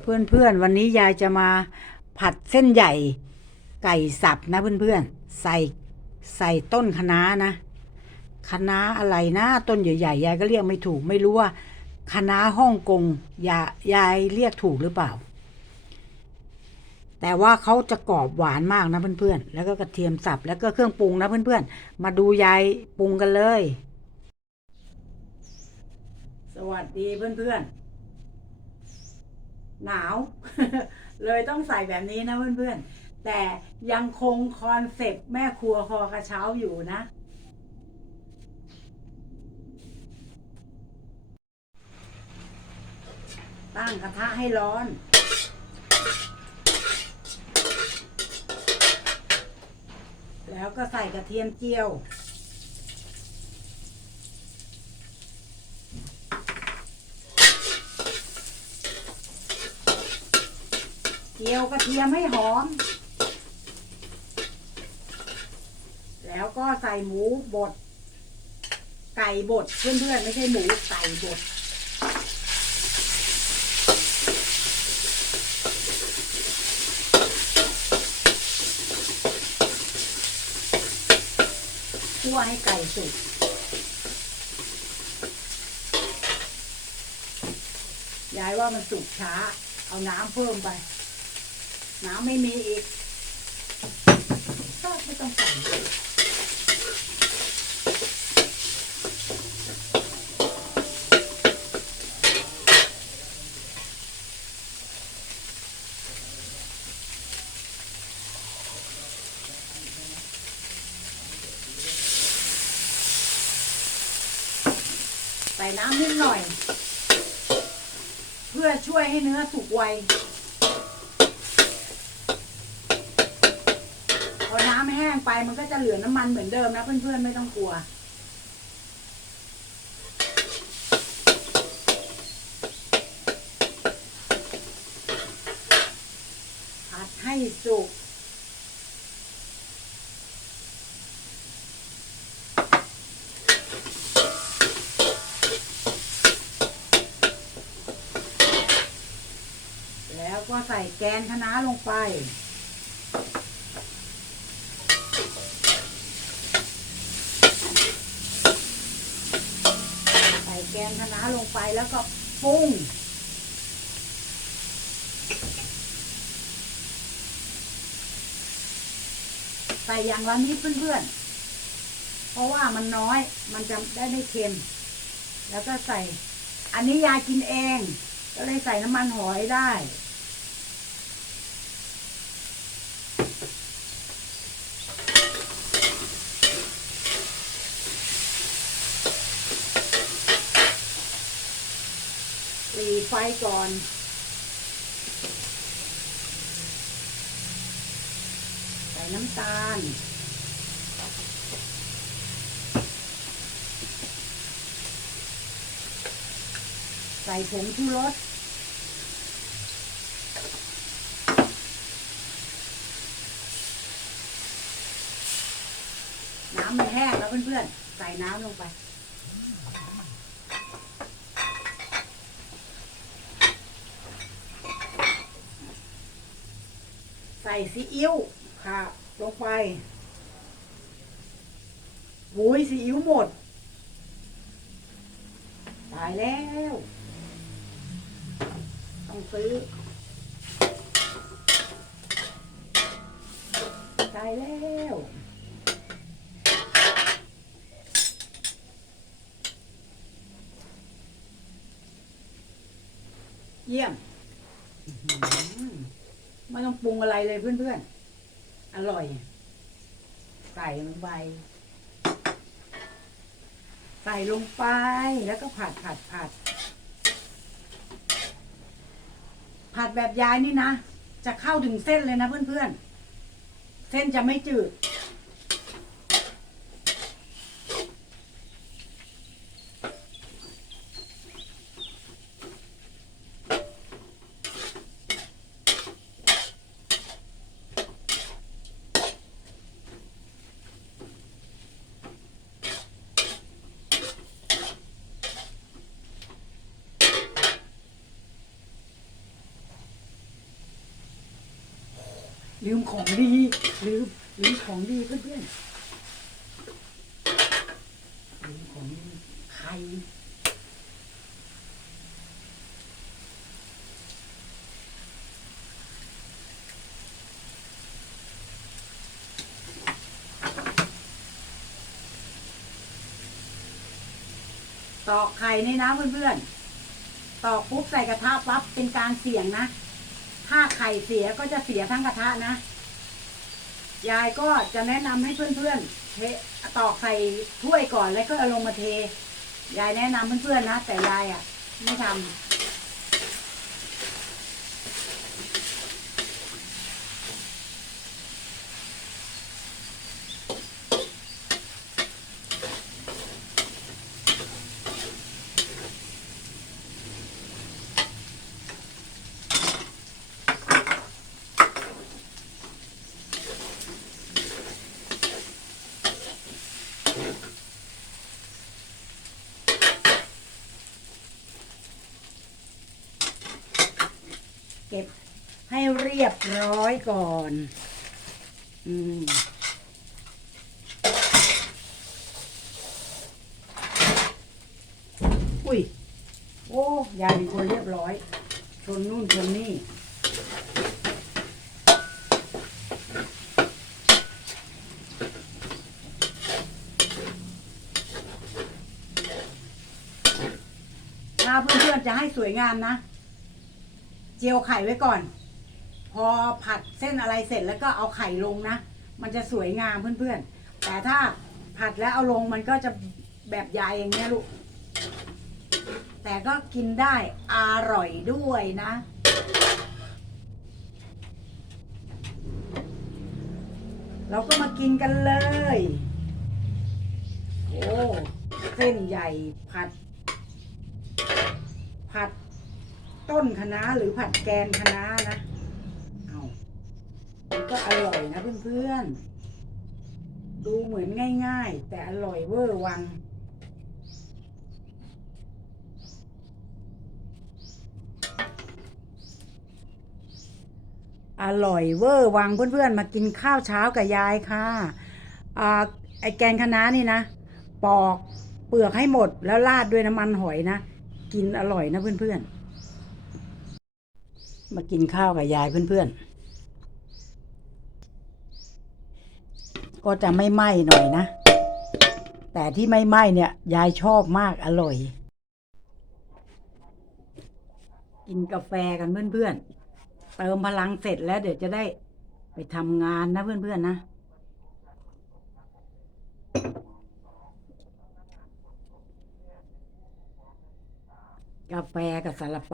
เพื่อนเพื่อนวันนี้ยายจะมาผัดเส้นใหญ่ไก่สับนะเพื่อนเพื่อนใส่ใส่ต้นคะน้านะคะน้าอะไรนะต้นใหญ่ๆยายก็เรียกไม่ถูกไม่รู้ว่าคะน้าฮ่องกงยายายเรียกถูกหรือเปล่า แต่ว่าเขาจะกรอบหวานมากนะเพื่อนๆแล้วก็กระเทียมสับแล้วก็เครื่องปรุงนะเพื่อนๆมาดูยายปรุงกันเลย สวัสดีเพื่อนๆ หนาว เลยต้องใส่แบบนี้นะเพื่อนๆ แต่ยังคงคอนเซปต์แม่ครัวคอกระเช้าอยู่นะ ตั้งกระทะให้ร้อนแล้วก็ใส่กระเทียมเจียว จียวกระเทียมให้หอม แล้วก็ใส่หมูบด ไก่บดเพื่อนๆไม่ใช่หมูไก่บดคั่วให้ไก่สุกยายว่ามันสุกช้า เอาน้ำเพิ่มไป น้ำไม่มีอีกก็ไม่ต้องใส่ใส่น้ำนิดหน่อย เพื่อช่วยให้เนื้อสุกไวำแห้งไปมันก็จะเหลือน้ำมันเหมือนเดิมนะเพื่อนๆไม่ต้องกลัว ผัดให้สุกแล้วก็ใส่แกนคะน้าลงไป ใส่แก งคะน้าลงไปแล้วก็ปรุงใส่อย่างละนิดเพื่อนๆ เพราะว่ามันน้อยมันจะได้ไม่เค็ม แล้วก็ใส่ อันนี้ยายกินเอง ก็เลยใส่น้ำมันหอยได้ หลีไฟก่อน ใส่น้ำตาล ใส่ผงชูรสน้ำมันแห้งแล้วเพื่อนๆ ใส่น้ำลงไป ใส่ซีอิ๊วค่ะลงไปโอ้ยซีอิ๊วหมด ตายแล้ว ต้องซื้อ ตายแล้วเยี่ยม ไม่ต้องปรุงอะไรเลยเพื่อนๆ อร่อย ใส่ลงไป ใส่ลงไปแล้วก็ผัดผัดผัด ผัดแบบยายนี่นะ จะเข้าถึงเส้นเลยนะเพื่อนๆ เส้นจะไม่จืด ลืมของดี ลืม ลืมของดีเพื่อนๆลืมของดีไข่ตอกไข่นี่นะเพื่อนๆ ตอกปุ๊บใส่กระทะปั๊บเป็นการเสี่ยงนะ ถ้าไข่เสียก็จะเสียทั้งกระทะนะ ยายก็จะแนะนำให้เพื่อนๆเทตอกใส่ถ้วยก่อนแล้วก็เอาลงมาเท ยายแนะนำเพื่อนๆนะ แต่ยายอะ ไม่ทำ เก็บให้เรียบร้อยก่อน อืมอุ้ย โอ้ยายเป็นคนเรียบร้อยชนนู่นชนนี่ถ้าเพื่อนๆจะให้สวยงามนะ จียวไข่ไว้ก่อน พอผัดเส้นอะไรเสร็จแล้วก็เอาไข่ลงนะ มันจะสวยงามเพื่อนๆ แต่ถ้าผัดแล้วเอาลงมันก็จะแบบใหญ่อย่างเงี้ยลูก แต่ก็กินได้อร่อยด้วยนะ เราก็มากินกันเลย โอ้ เส้นใหญ่ผัด ผัด ต้นคะน้าหรือผัดแกนคะน้านะ เอามันก็อร่อยนะเพื่อนๆ ดูเหมือนง่าย ๆ แต่อร่อยเวอร์วัง อร่อยเวอร์วังเพื่อนๆ มากินข้าวเช้ากับยายค่ะอ่าไอแกงคะน้านี่นะ ปอกเปลือกให้หมดแล้วราดด้วยน้ำมันหอยนะ กินอร่อยนะเพื่อนๆ มากินข้าวกับยายเพื่อนๆ ก็จะไม่ไหม้หน่อยนะ แต่ที่ไม่ไหม้เนี่ย ยายชอบมากอร่อย กินกาแฟกันเพื่อนๆ เติมพลังเสร็จแล้วเดี๋ยวจะได้ไปทำงานนะเพื่อนๆนะกาแฟกับซาลาเป